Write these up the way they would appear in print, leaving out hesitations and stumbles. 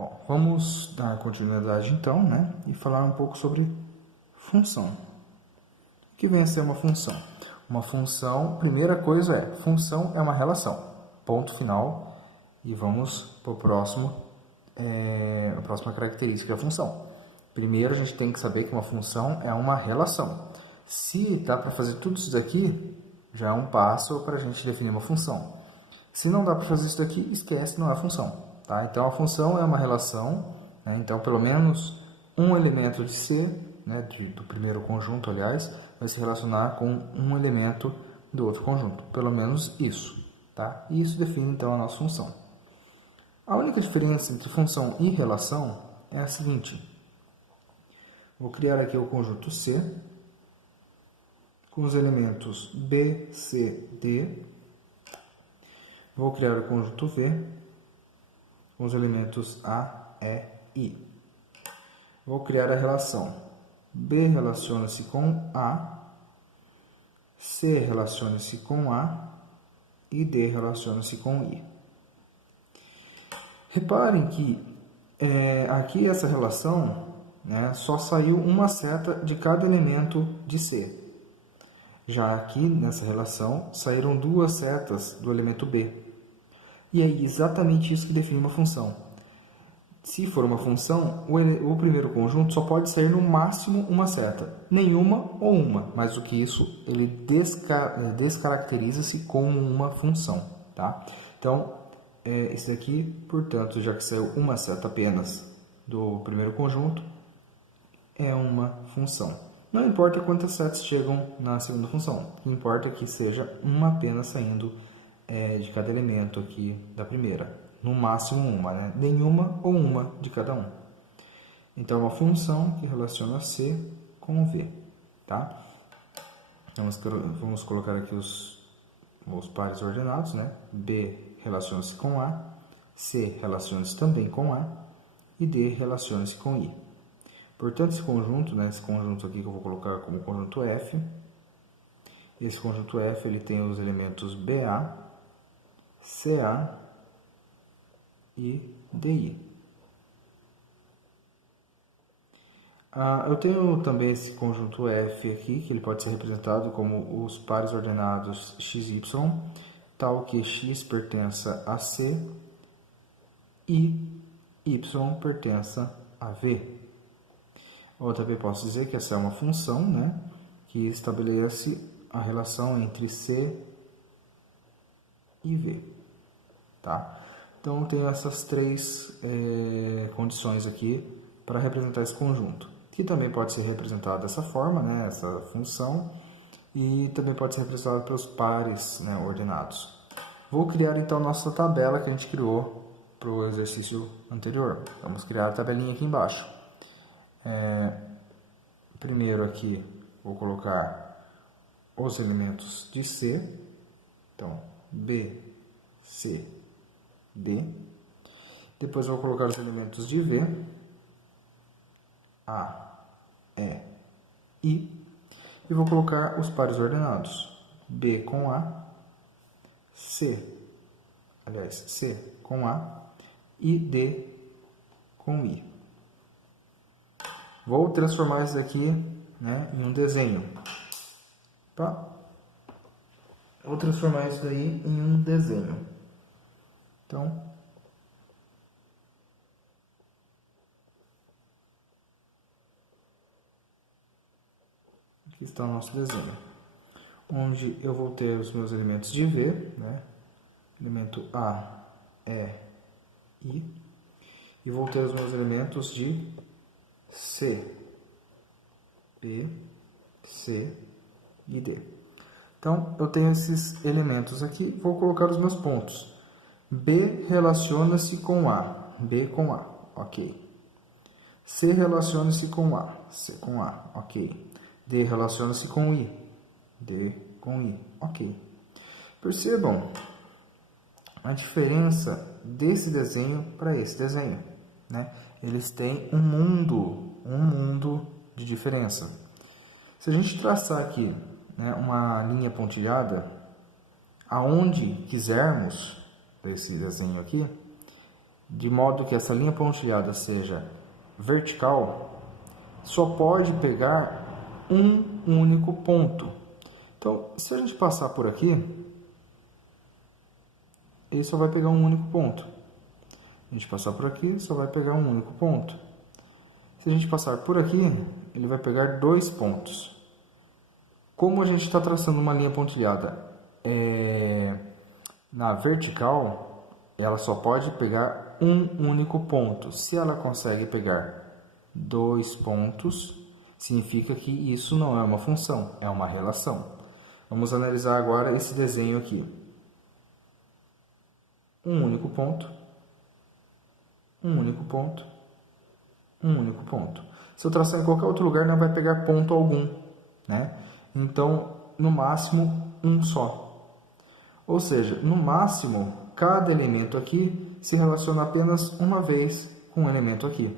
Bom, vamos dar continuidade então, né? E falar um pouco sobre função. O que vem a ser uma função? Uma função, primeira coisa função é uma relação. Ponto final. E vamos para a próxima característica da função. Primeiro a gente tem que saber que uma função é uma relação. Se dá para fazer tudo isso daqui, já é um passo para a gente definir uma função. Se não dá para fazer isso daqui, esquece, não é função. Tá? Então a função é uma relação, né? Então pelo menos um elemento de C, né, do primeiro conjunto, aliás, vai se relacionar com um elemento do outro conjunto. Pelo menos isso. Tá? E isso define então a nossa função. A única diferença entre função e relação é a seguinte. Vou criar aqui o conjunto C, com os elementos B, C, D. Vou criar o conjunto V, com os elementos A, E, I. Vou criar a relação B relaciona-se com A, C relaciona-se com A e D relaciona-se com I. Reparem que aqui essa relação, né, só saiu uma seta de cada elemento de C. Já aqui nessa relação saíram duas setas do elemento B. E é exatamente isso que define uma função. Se for uma função, o primeiro conjunto só pode sair no máximo uma seta. Nenhuma ou uma. Mais do que isso, ele descaracteriza-se como uma função. Tá? Então, esse aqui, portanto, já que saiu uma seta apenas do primeiro conjunto, é uma função. Não importa quantas setas chegam na segunda função. O que importa é que seja uma apenas saindo de cada elemento aqui da primeira. No máximo uma, né? Nenhuma ou uma de cada um. Então, é uma função que relaciona C com V. Tá? Vamos colocar aqui os pares ordenados, né? B relaciona-se com A, C relaciona-se também com A e D relaciona-se com I. Portanto, esse conjunto, né, esse conjunto aqui que eu vou colocar como conjunto F, esse conjunto F ele tem os elementos BA, CA e DI. Eu tenho também esse conjunto F aqui, que ele pode ser representado como os pares ordenados XY, tal que X pertença a C e Y pertença a V. Ou também posso dizer que essa é uma função, né, que estabelece a relação entre C e V. Tá? Então, eu tenho essas três condições aqui para representar esse conjunto, que também pode ser representado dessa forma, né, essa função, e também pode ser representado pelos pares, né, ordenados. Vou criar então nossa tabela que a gente criou para o exercício anterior. Vamos criar a tabelinha aqui embaixo. Primeiro aqui vou colocar os elementos de C, então B, C, D. Depois vou colocar os elementos de V, A, E, I. E vou colocar os pares ordenados, B com A, C com A e D com I. Vou transformar isso aqui, né, em um desenho. Tá? Vou transformar isso daí em um desenho. Então, aqui está o nosso desenho, onde eu vou ter os meus elementos de V, né, elemento A, E, I, e vou ter os meus elementos de C, B, C e D. Então, eu tenho esses elementos aqui, vou colocar os meus pontos. B relaciona-se com A, B com A, ok. C relaciona-se com A, C com A, ok. D relaciona-se com I, D com I, ok. Percebam a diferença desse desenho para esse desenho, né? Eles têm um mundo de diferença. Se a gente traçar aqui, né, uma linha pontilhada, aonde quisermos desse desenho aqui, de modo que essa linha pontilhada seja vertical, só pode pegar um único ponto. Então, se a gente passar por aqui, ele só vai pegar um único ponto. A gente passar por aqui, só vai pegar um único ponto. Se a gente passar por aqui, ele vai pegar 2 pontos. Como a gente está traçando uma linha pontilhada na vertical, ela só pode pegar um único ponto. Se ela consegue pegar 2 pontos, significa que isso não é uma função, é uma relação. Vamos analisar agora esse desenho aqui. Um único ponto, um único ponto, um único ponto. Se eu traçar em qualquer outro lugar, não vai pegar ponto algum, né? Então, no máximo, um só. Ou seja, no máximo, cada elemento aqui se relaciona apenas uma vez com um elemento aqui.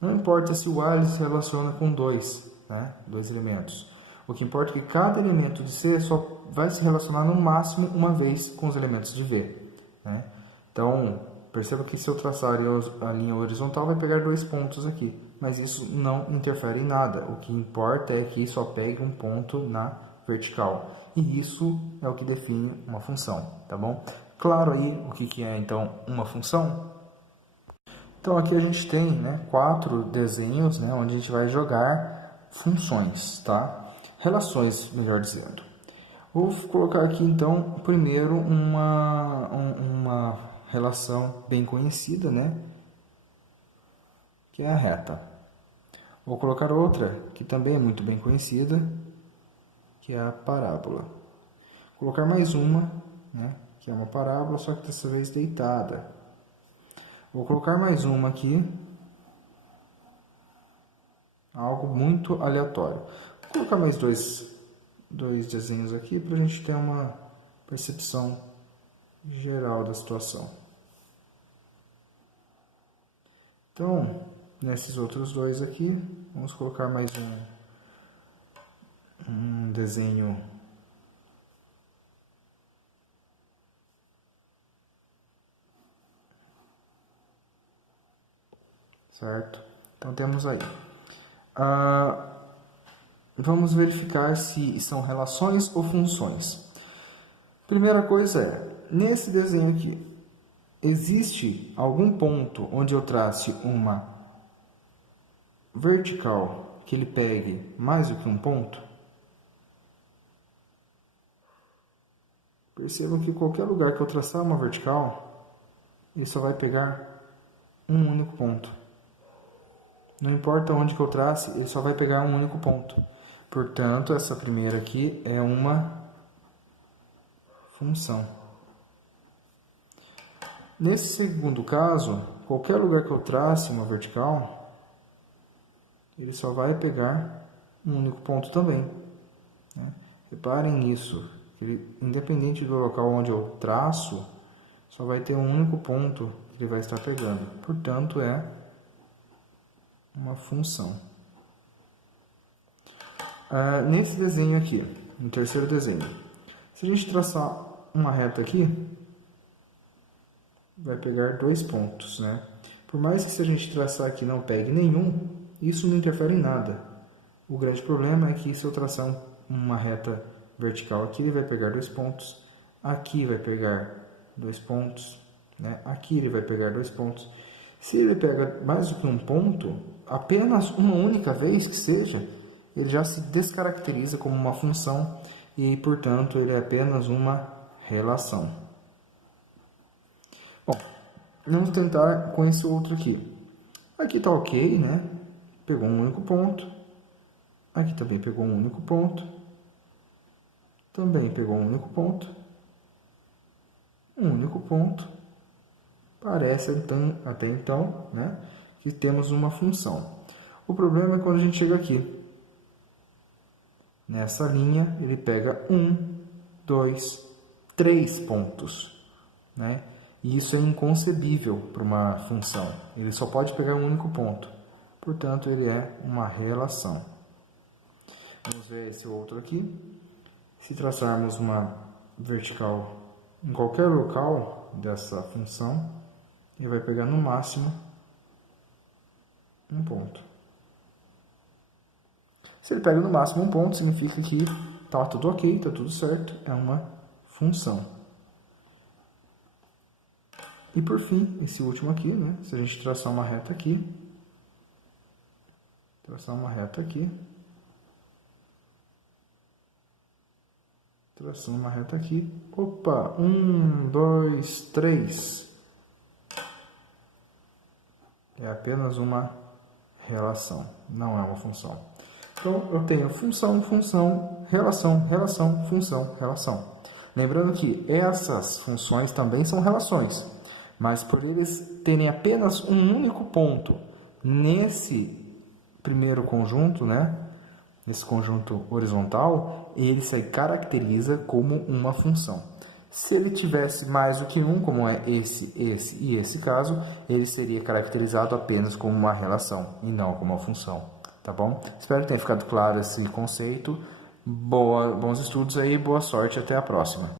Não importa se o A ele se relaciona com 2, né? 2 elementos. O que importa é que cada elemento de C só vai se relacionar no máximo uma vez com os elementos de V, né? Então, perceba que se eu traçar a linha horizontal, vai pegar 2 pontos aqui. Mas isso não interfere em nada. O que importa é que só pegue um ponto na vertical. E isso é o que define uma função, tá bom? Claro aí o que é, então, uma função? Então, aqui a gente tem, né, 4 desenhos, né, onde a gente vai jogar funções, tá? Relações, melhor dizendo. Vou colocar aqui, então, primeiro uma relação bem conhecida, né? Que é a reta. Vou colocar outra, que também é muito bem conhecida, que é a parábola. Vou colocar mais uma, né? Que é uma parábola, só que dessa vez deitada. Vou colocar mais uma aqui, algo muito aleatório. Vou colocar mais dois desenhos aqui para a gente ter uma percepção geral da situação. Então, nesses outros dois aqui, vamos colocar mais um desenho certo? Então temos aí. Vamos verificar se são relações ou funções. Primeira coisa é, nesse desenho aqui, existe algum ponto onde eu trace uma vertical que ele pegue mais do que um ponto? Percebam que qualquer lugar que eu traçar uma vertical, ele só vai pegar um único ponto. Não importa onde que eu trace, ele só vai pegar um único ponto. Portanto, essa primeira aqui é uma função. Nesse segundo caso, qualquer lugar que eu trace uma vertical, ele só vai pegar um único ponto também, né? Reparem nisso, que independente do local onde eu traço, só vai ter um único ponto que ele vai estar pegando. Portanto, é uma função. Nesse desenho aqui, no terceiro desenho, se a gente traçar uma reta aqui, vai pegar 2 pontos, né? Por mais que se a gente traçar aqui não pegue nenhum, isso não interfere em nada. O grande problema é que se eu traçar uma reta vertical aqui, ele vai pegar 2 pontos, aqui vai pegar 2 pontos, né? Aqui ele vai pegar 2 pontos. Se ele pega mais do que um ponto, apenas uma única vez que seja, ele já se descaracteriza como uma função e, portanto, ele é apenas uma relação. Bom, vamos tentar com esse outro aqui. Aqui está ok, né? Pegou um único ponto. Aqui também pegou um único ponto. Também pegou um único ponto. Um único ponto. Parece até então, né, que temos uma função. O problema é quando a gente chega aqui. Nessa linha, ele pega 1, 2, 3 pontos, né? E isso é inconcebível para uma função. Ele só pode pegar um único ponto. Portanto, ele é uma relação. Vamos ver esse outro aqui. Se traçarmos uma vertical em qualquer local dessa função, e vai pegar no máximo um ponto. Se ele pega no máximo um ponto, significa que está tudo ok, está tudo certo, é uma função. E por fim, esse último aqui, né? Se a gente traçar uma reta aqui, traçando uma reta aqui, opa, 1, 2, 3, é apenas uma relação, não é uma função. Então, eu tenho função, função, relação, relação, função, relação. Lembrando que essas funções também são relações, mas por eles terem apenas um único ponto nesse primeiro conjunto, né? Nesse conjunto horizontal, ele se caracteriza como uma função. Se ele tivesse mais do que um, como é esse e esse caso, ele seria caracterizado apenas como uma relação e não como uma função. Tá bom? Espero que tenha ficado claro esse conceito. Bons estudos aí, boa sorte, até a próxima.